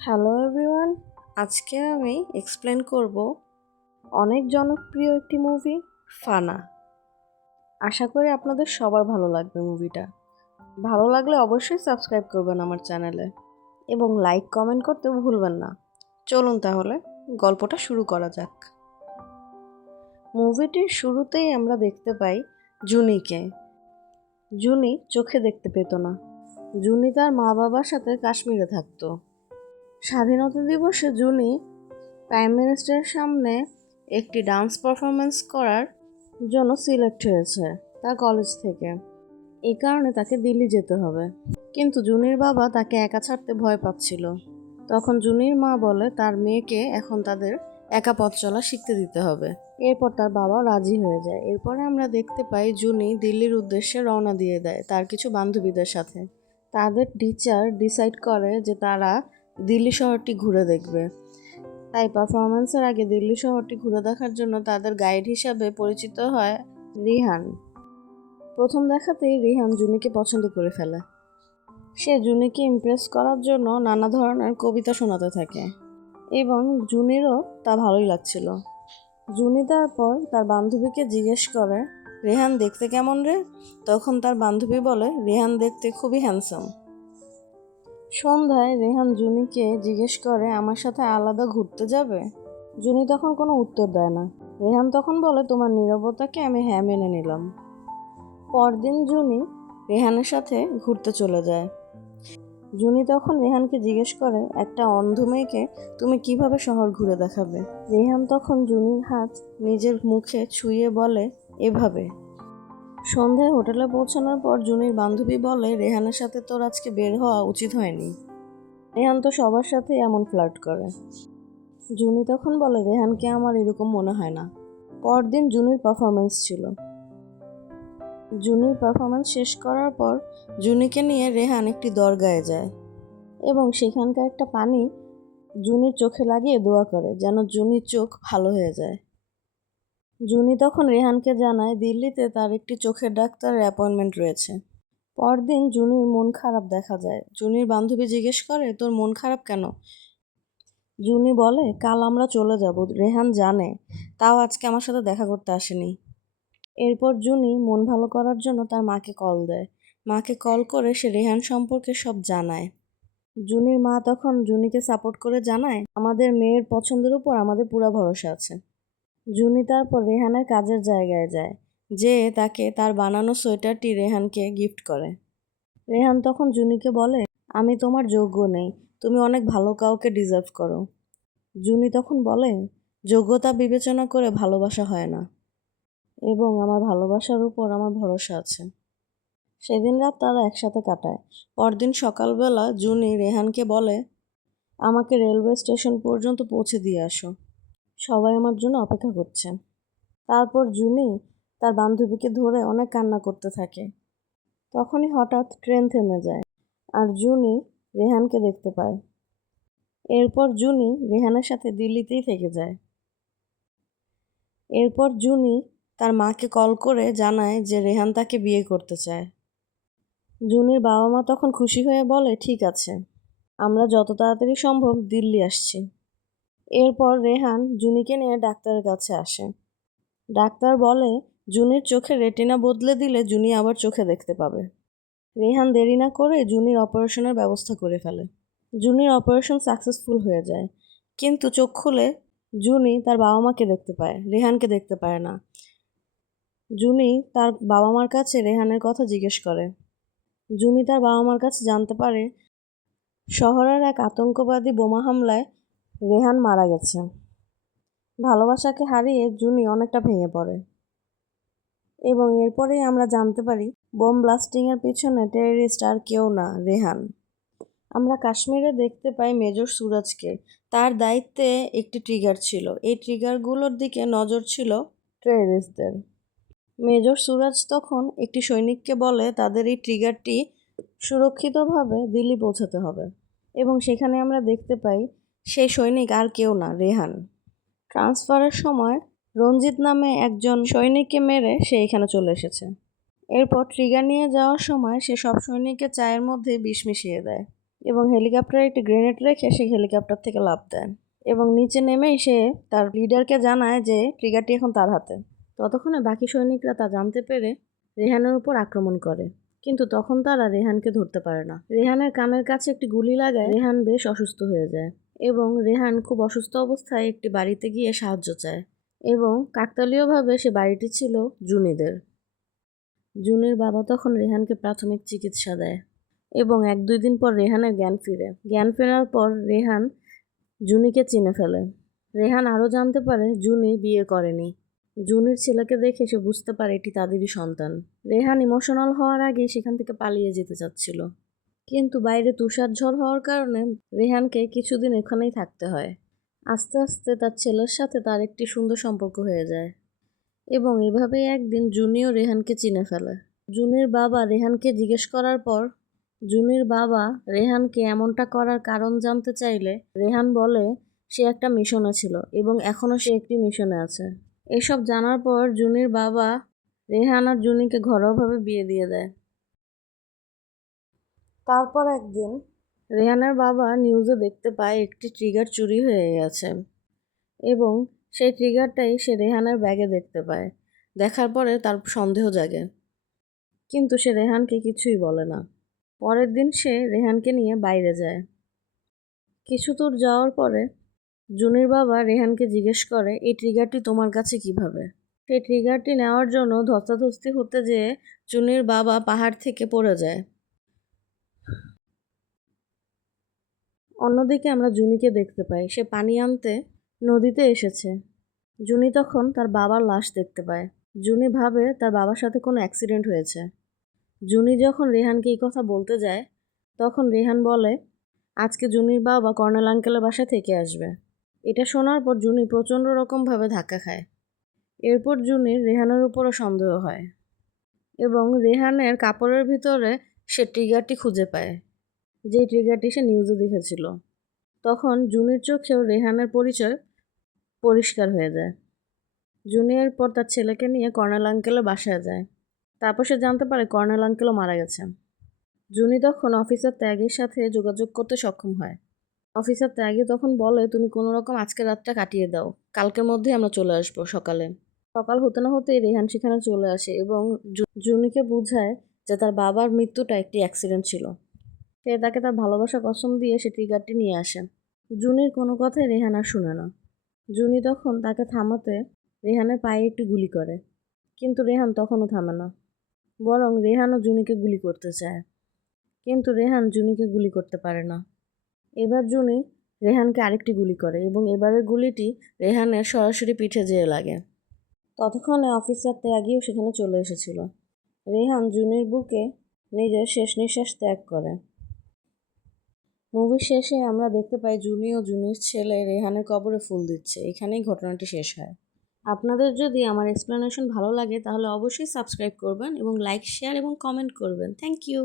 Hello everyone, আজকে আমি explain করব অনেক জনপ্রিয় একটি মুভি ফানা। আশা করি আপনাদের সবার ভালো লাগবে মুভিটা। ভালো লাগলে অবশ্যই সাবস্ক্রাইব করবেন আমার চ্যানেলে এবং লাইক কমেন্ট করতে ভুলবেন না। চলুন তাহলে গল্পটা শুরু করা যাক। মুভিটির শুরুতেই আমরা দেখতে পাই জুনিকে। জুনি চোখে দেখতে পেত না। জুনি তার মা বাবার সাথে কাশ্মীরে থাকতো। স্বাধীনতা দিবসে জুনি প্রাইম মিনিস্টারের সামনে একটি ডান্স পারফরমেন্স করার জন্য সিলেক্ট হয়েছে তার কলেজ থেকে। এই কারণে তাকে দিল্লি যেতে হবে, কিন্তু জুনির বাবা তাকে একা ছাড়তে ভয় পাচ্ছিল। তখন জুনির মা বলে তার মেয়েকে এখন তাদের একা পথ চলা শিখতে দিতে হবে। এরপর তার বাবা রাজি হয়ে যায়। এরপরে আমরা দেখতে পাই জুনি দিল্লির উদ্দেশ্যে রওনা দিয়ে দেয় তার কিছু বান্ধবীদের সাথে। তাদের টিচার ডিসাইড করে যে তারা দিল্লি শহরটি ঘুরে দেখবে। তাই পারফরমেন্সের আগে দিল্লি শহরটি ঘুরে দেখার জন্য তাদের গাইড হিসাবে পরিচিত হয় রিহান। প্রথম দেখাতেই রিহান জুনিকে পছন্দ করে ফেলে। সে জুনিকে ইমপ্রেস করার জন্য নানা ধরনের কবিতা শোনাতে থাকে এবং জুনিরও তা ভালোই লাগছিল। জুনি তারপর তার বান্ধবীকে জিজ্ঞেস করে, রেহান দেখতে কেমন রে? তখন তার বান্ধবী বলে, রেহান দেখতে খুবই হ্যান্ডসাম। সন্ধ্যায় রেহান জুনিকে জিজ্ঞেস করে, আমার সাথে আলাদা ঘুরতে যাবে? জুনি তখন কোনো উত্তর দেয় না। রেহান তখন বলে, তোমার নীরবতাকে আমি হ্যাঁ মেনে নিলাম। পরদিন জুনি রেহানের সাথে ঘুরতে চলে যায়। জুনি তখন রেহানকে জিজ্ঞেস করে, একটা অন্ধ মেয়েকে তুমি কিভাবে শহর ঘুরে দেখাবে? রেহান তখন জুনির হাত নিজের মুখে ছুঁয়ে বলে, এভাবে। সন্ধ্যায় হোটেলে পৌঁছানোর পর জুনির বান্ধবী বলে, রেহানের সাথে তোর আজকে বের হওয়া উচিত হয়নি। রেহান তো সবার সাথে এমন ফ্লার্ট করে। জুনি তখন বলে, রেহানকে আমার এরকম মনে হয় না। পরদিন জুনির পারফরমেন্স ছিল। জুনির পারফরমেন্স শেষ করার পর জুনিকে নিয়ে রেহান একটি দরগায় যায় এবং সেখানকার একটা পানি জুনির চোখে লাগিয়ে দোয়া করে যেন জুনির চোখ ভালো হয়ে যায়। জুনি তখন রেহানকে জানায় দিল্লিতে তার একটি চোখের ডাক্তারের অ্যাপয়েন্টমেন্ট রয়েছে। পরদিন জুনির মন খারাপ দেখা যায়। জুনির বান্ধবী জিজ্ঞেস করে, তোর মন খারাপ কেন? জুনি বলে, কাল আমরা চলে যাব, রেহান জানে, তাও আজকে আমার সাথে দেখা করতে আসেনি। এরপর জুনি মন ভালো করার জন্য তার মাকে কল দেয়। মাকে কল করে সে রেহান সম্পর্কে সব জানায়। জুনির মা তখন জুনিকে সাপোর্ট করে জানায়, আমাদের মেয়ের পছন্দের উপর আমাদের পুরো ভরসা আছে। জুনি তারপর রেহানের কাজের জায়গায় যায়, যে তাকে তার বানানো সোয়েটারটি রেহানকে গিফট করে। রেহান তখন জুনিকে বলে, আমি তোমার যোগ্য নেই, তুমি অনেক ভালো কাউকে ডিজার্ভ করো। জুনি তখন বলে, যোগ্যতা বিবেচনা করে ভালোবাসা হয় না এবং আমার ভালোবাসার উপর আমার ভরসা আছে। সেদিন রাত তারা একসাথে কাটায়। পরদিন সকালবেলা জুনি রেহানকে বলে, আমাকে রেলওয়ে স্টেশন পর্যন্ত পৌঁছে দিয়ে আসো, সবাই আমার জন্য অপেক্ষা করছে। তারপর জুনি তার বান্ধবীকে ধরে অনেক কান্না করতে থাকে। তখনই হঠাৎ ট্রেন থেমে যায় আর জুনি রেহানকে দেখতে পায়। এরপর জুনি রেহানের সাথে দিল্লিতেই থেকে যায়। এরপর জুনি তার মাকে কল করে জানায় যে রেহান তাকে বিয়ে করতে চায়। জুনির বাবা মা তখন খুশি হয়ে বলে, ঠিক আছে, আমরা যত তাড়াতাড়ি সম্ভব দিল্লি আসছি। এরপর রেহান জুনিকে নিয়ে ডাক্তারের কাছে আসে। ডাক্তার বলে, জুনির চোখে রেটিনা বদলে দিলে জুনি আবার চোখে দেখতে পাবে। রেহান দেরি না করে জুনির অপারেশনের ব্যবস্থা করে ফেলে। জুনির অপারেশন সাকসেসফুল হয়ে যায়, কিন্তু চোখ খুলে জুনি তার বাবা মাকে দেখতে পায়, রেহানকে দেখতে পায় না। জুনি তার বাবা মার কাছে রেহানের কথা জিজ্ঞেস করে। জুনি তার বাবা মার কাছে জানতে পারে শহরের এক আতঙ্কবাদী বোমা হামলায় রেহান মারা গেছে। ভালোবাসাকে হারিয়ে জুনি অনেকটা ভেঙে পড়ে এবং এরপরেই আমরা জানতে পারি বোম ব্লাস্টিংয়ের পিছনে টেররিস্ট আর কেউ না, রেহান। আমরা কাশ্মীরে দেখতে পাই মেজর সুরজকে। তার দায়িত্বে একটি ট্রিগার ছিল। এই ট্রিগারগুলোর দিকে নজর ছিল টেররিস্টদের। মেজর সুরজ তখন একটি সৈনিককে বলে তাদের এই ট্রিগারটি সুরক্ষিতভাবে দিল্লি পৌঁছাতে হবে এবং সেখানে আমরা দেখতে পাই সেই সৈনিক আর কেউ না, রেহান। ট্রান্সফারের সময় রঞ্জিত নামে একজন সৈনিককে মেরে সে এখানে চলে এসেছে। এরপর ট্রিগার নিয়ে যাওয়ার সময় সে সব সৈনিককে চায়ের মধ্যে বিষ মিশিয়ে দেয়। এবং হেলিকপ্টারে একটি গ্রেনেড রেখে সে হেলিকপ্টার থেকে লাফ দেয় এবং নিচে নেমেই সে তার লিডারকে জানায় যে ট্রিগারটি এখন তার হাতে। ততক্ষণে বাকি সৈনিকরা তা জানতে পেরে রেহানের উপর আক্রমণ করে, কিন্তু তখন তারা রেহানকে ধরতে পারে না। রেহানের কানের কাছে একটি গুলি লাগায় রেহান বেশ অসুস্থ হয়ে যায় এবং রেহান খুব অসুস্থ অবস্থায় একটি বাড়িতে গিয়ে সাহায্য চায় এবং কাকতালীয়ভাবে সে বাড়িটি ছিল জুনিদের। জুনির বাবা তখন রেহানকে প্রাথমিক চিকিৎসা দেয় এবং 1-2 দিন পর রেহানের জ্ঞান ফিরে। জ্ঞান ফেরার পর রেহান জুনিকে চিনে ফেলে। রেহান আরও জানতে পারে জুনি বিয়ে করেনি। জুনির ছেলেকে দেখে সে বুঝতে পারে এটি তাদেরই সন্তান। রেহান ইমোশনাল হওয়ার আগেই সেখান থেকে পালিয়ে যেতে চাচ্ছিল, কিন্তু বাইরে তুষার ঝড় হওয়ার কারণে রেহানকে কিছুদিন এখানেই থাকতে হয়। আস্তে আস্তে তার ছেলের সাথে তার একটি সুন্দর সম্পর্ক হয়ে যায় এবং এভাবেই একদিন জুনিও রেহানকে চিনে ফেলে। জুনির বাবা রেহানকে জিজ্ঞেস করার পর জুনির বাবা রেহানকে এমনটা করার কারণ জানতে চাইলে রেহান বলে সে একটা মিশনে ছিল এবং এখনও সে একটি মিশনে আছে। এসব জানার পর জুনির বাবা রেহান আর জুনিকে ঘরোয়াভাবে বিয়ে দিয়ে দেয়। তারপর একদিন রেহানের বাবা নিউজে দেখতে পায় একটি ট্রিগার চুরি হয়ে গেছে এবং সেই ট্রিগারটাই সে রেহানের ব্যাগে দেখতে পায়। দেখার পরে তার সন্দেহ জাগে, কিন্তু সে রেহানকে কিছুই বলে না। পরের দিন সে রেহানকে নিয়ে বাইরে যায়। কিছু দূর যাওয়ার পরে জুনির বাবা রেহানকে জিজ্ঞেস করে এই ট্রিগারটি তোমার কাছে কিভাবে। সেই ট্রিগারটি নেওয়ার জন্য ধস্তাধস্তি হতে যেয়ে জুনির বাবা পাহাড় থেকে পড়ে যায়। অন্যদিকে আমরা জুনিকে দেখতে পাই সে পানি আনতে নদীতে এসেছে। জুনি তখন তার বাবার লাশ দেখতে পায়। জুনি ভাবে তার বাবার সাথে কোনো অ্যাক্সিডেন্ট হয়েছে। জুনি যখন রেহানকে এই কথা বলতে যায় তখন রেহান বলে আজকে জুনির বাবা কর্নেল আঙ্কেলের বাসায় থেকে আসবে। এটা শোনার পর জুনি প্রচণ্ড রকমভাবে ধাক্কা খায়। এরপর জুনির রেহানের উপরও সন্দেহ হয় এবং রেহানের কাপড়ের ভিতরে সে ট্রিগারটি খুঁজে পায়, যেই ট্রিগারটি সে নিউজে দেখেছিল। তখন জুনির চোখেও রেহানের পরিচয় পরিষ্কার হয়ে যায়। জুনি এরপর তার ছেলেকে নিয়ে কর্নেল আঙ্কেলের বাসায় যায়। তারপর সে জানতে পারে কর্নেল আঙ্কেলও মারা গেছে। জুনি তখন অফিসার ত্যাগের সাথে যোগাযোগ করতে সক্ষম হয়। অফিসার ত্যাগী তখন বলে তুমি কোনো রকম আজকে রাতটা কাটিয়ে দাও, কালকের মধ্যেই আমরা চলে আসবো সকালে। সকাল হতে না হতেই রেহান সেখানে চলে আসে এবং জুনিকে বোঝায় যে তার বাবার মৃত্যুটা একটি অ্যাক্সিডেন্ট ছিল। সে তাকে তার ভালোবাসা কসম দিয়ে সে ট্রিগারটি নিয়ে আসে। জুনির কোনো কথাই রেহান আর শুনে না। জুনি তখন তাকে থামাতে রেহানের পায়ে একটি গুলি করে, কিন্তু রেহান তখনও থামে না, বরং রেহানও জুনিকে গুলি করতে চায়, কিন্তু রেহান জুনিকে গুলি করতে পারে না। এবার জুনি রেহানকে আরেকটি গুলি করে এবং এবারের গুলিটি রেহানের সরাসরি পিঠে যেয়ে লাগে। ততক্ষণে অফিসার ত্যাগীও সেখানে চলে এসেছিল। রেহান জুনির বুকে নিজের শেষ নিঃশ্বাস ত্যাগ করে। মুভির শেষে আমরা দেখতে পাই জুনি ও জুনির ছেলে রেহানের কবরে ফুল দিচ্ছে। এখানেই ঘটনাটি শেষ হয়। আপনাদের যদি আমার এক্সপ্লেনেশন ভালো লাগে তাহলে অবশ্যই সাবস্ক্রাইব করবেন এবং লাইক, শেয়ার এবং কমেন্ট করবেন। Thank you.